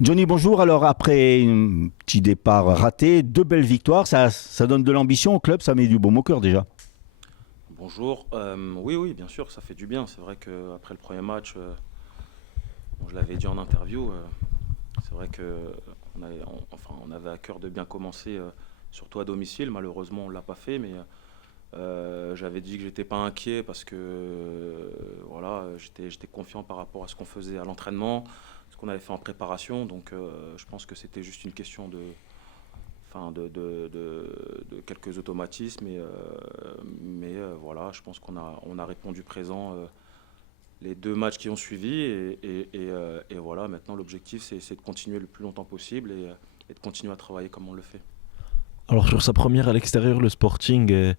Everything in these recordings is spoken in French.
Johnny, bonjour. Alors, après un petit départ raté, deux belles victoires, ça donne de l'ambition au club, ça met du baume au cœur déjà. Bonjour. Oui, oui, bien sûr, ça fait du bien. C'est vrai qu'après le premier match, bon, je l'avais dit en interview, c'est vrai que enfin, on avait à cœur de bien commencer, surtout à domicile. Malheureusement, on ne l'a pas fait, mais j'avais dit que j'étais pas inquiet parce que voilà, j'étais confiant par rapport à ce qu'on faisait à l'entraînement, ce qu'on avait fait en préparation. Donc, je pense que c'était juste une question enfin, de quelques automatismes. Mais voilà, je pense qu'on a répondu présent les deux matchs qui ont suivi. Et voilà, maintenant l'objectif c'est de continuer le plus longtemps possible et de continuer à travailler comme on le fait. Alors sur sa première à l'extérieur, le Sporting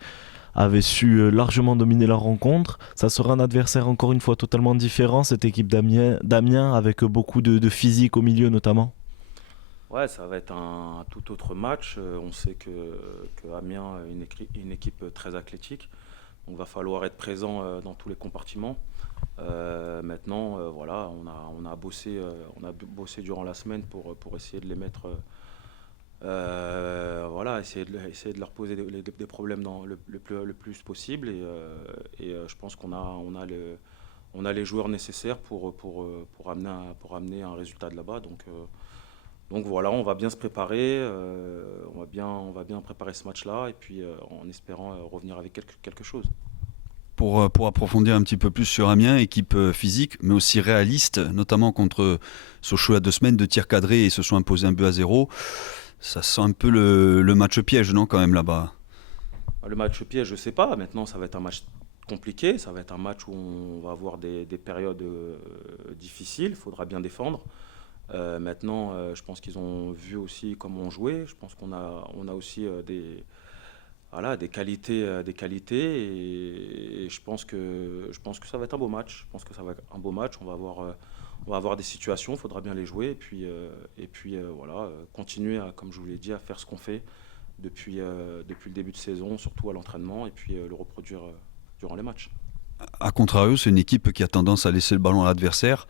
avait su largement dominer la rencontre. Ça sera un adversaire encore une fois totalement différent, cette équipe d'Amiens avec beaucoup de physique au milieu notamment. Ouais, ça va être un tout autre match. On sait que Amiens est une équipe très athlétique. Donc, il va falloir être présent dans tous les compartiments. Maintenant, voilà, on a bossé durant la semaine pour essayer de les mettre, voilà, essayer de leur poser des problèmes le plus possible. Je pense on a les joueurs nécessaires pour amener un résultat de là-bas. Donc voilà, on va bien se préparer, on va bien préparer ce match-là, et puis en espérant revenir avec quelque chose. Pour approfondir un petit peu plus sur Amiens, équipe physique, mais aussi réaliste, notamment contre Sochaux à 2 semaines de tirs cadrés et ils se sont imposés 1-0. Ça sent un peu le match piège, non, quand même, là-bas? Le match piège, je sais pas. Maintenant, ça va être un match compliqué. Ça va être un match où on va avoir des périodes difficiles. Il faudra bien défendre. Maintenant, je pense qu'ils ont vu aussi comment on jouait. Je pense qu'on a aussi voilà, des qualités et je pense que ça va être un beau match. Je pense que ça va être un beau match. On va avoir des situations, il faudra bien les jouer et puis voilà, continuer à, comme je vous l'ai dit, à faire ce qu'on fait depuis le début de saison, surtout à l'entraînement et puis le reproduire durant les matchs. A contrario, c'est une équipe qui a tendance à laisser le ballon à l'adversaire.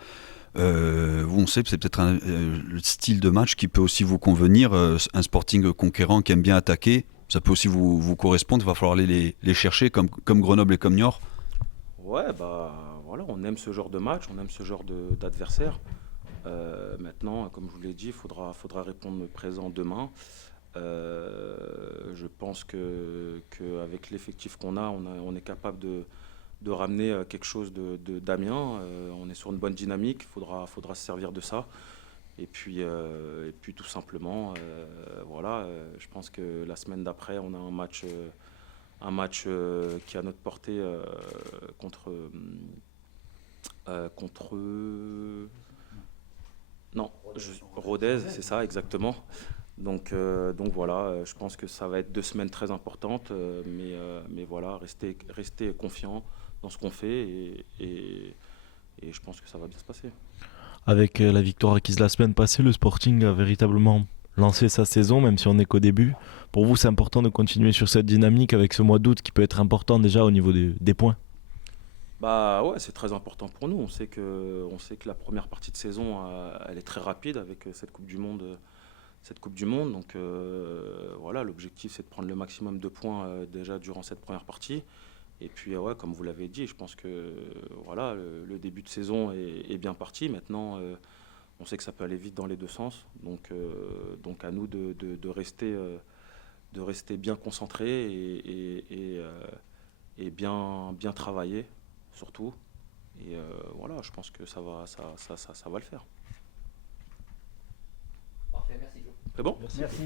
Vous, on sait que c'est peut-être le style de match qui peut aussi vous convenir. Un Sporting conquérant qui aime bien attaquer, ça peut aussi vous correspondre. Il va falloir les chercher comme Grenoble et comme Niort. Ouais, bah voilà, on aime ce genre de match, on aime ce genre d'adversaire. Maintenant, comme je vous l'ai dit, il faudra répondre présent demain. Je pense qu'avec l'effectif qu'on a, on est capable de ramener quelque chose d'Amiens. On est sur une bonne dynamique, il faudra se servir de ça. Et puis tout simplement, voilà, je pense que la semaine d'après, on a un match qui est à notre portée contre non, Rodez, c'est ça exactement. Donc voilà, je pense que ça va être 2 semaines très importantes, mais voilà, rester confiant dans ce qu'on fait et je pense que ça va bien se passer. Avec la victoire acquise la semaine passée, le Sporting a véritablement lancé sa saison, même si on n'est qu'au début. Pour vous, c'est important de continuer sur cette dynamique avec ce mois d'août qui peut être important déjà au niveau des points. Bah ouais, c'est très important pour nous. On sait que la première partie de saison, elle est très rapide avec cette Coupe du Monde. Donc voilà, l'objectif c'est de prendre le maximum de points déjà durant cette première partie. Et puis ouais, comme vous l'avez dit, je pense que voilà, le début de saison est bien parti. Maintenant, on sait que ça peut aller vite dans les deux sens. Donc à nous de rester bien concentrés et bien travailler surtout. Et voilà, je pense que ça va le faire. Parfait, merci. C'est bon? Merci.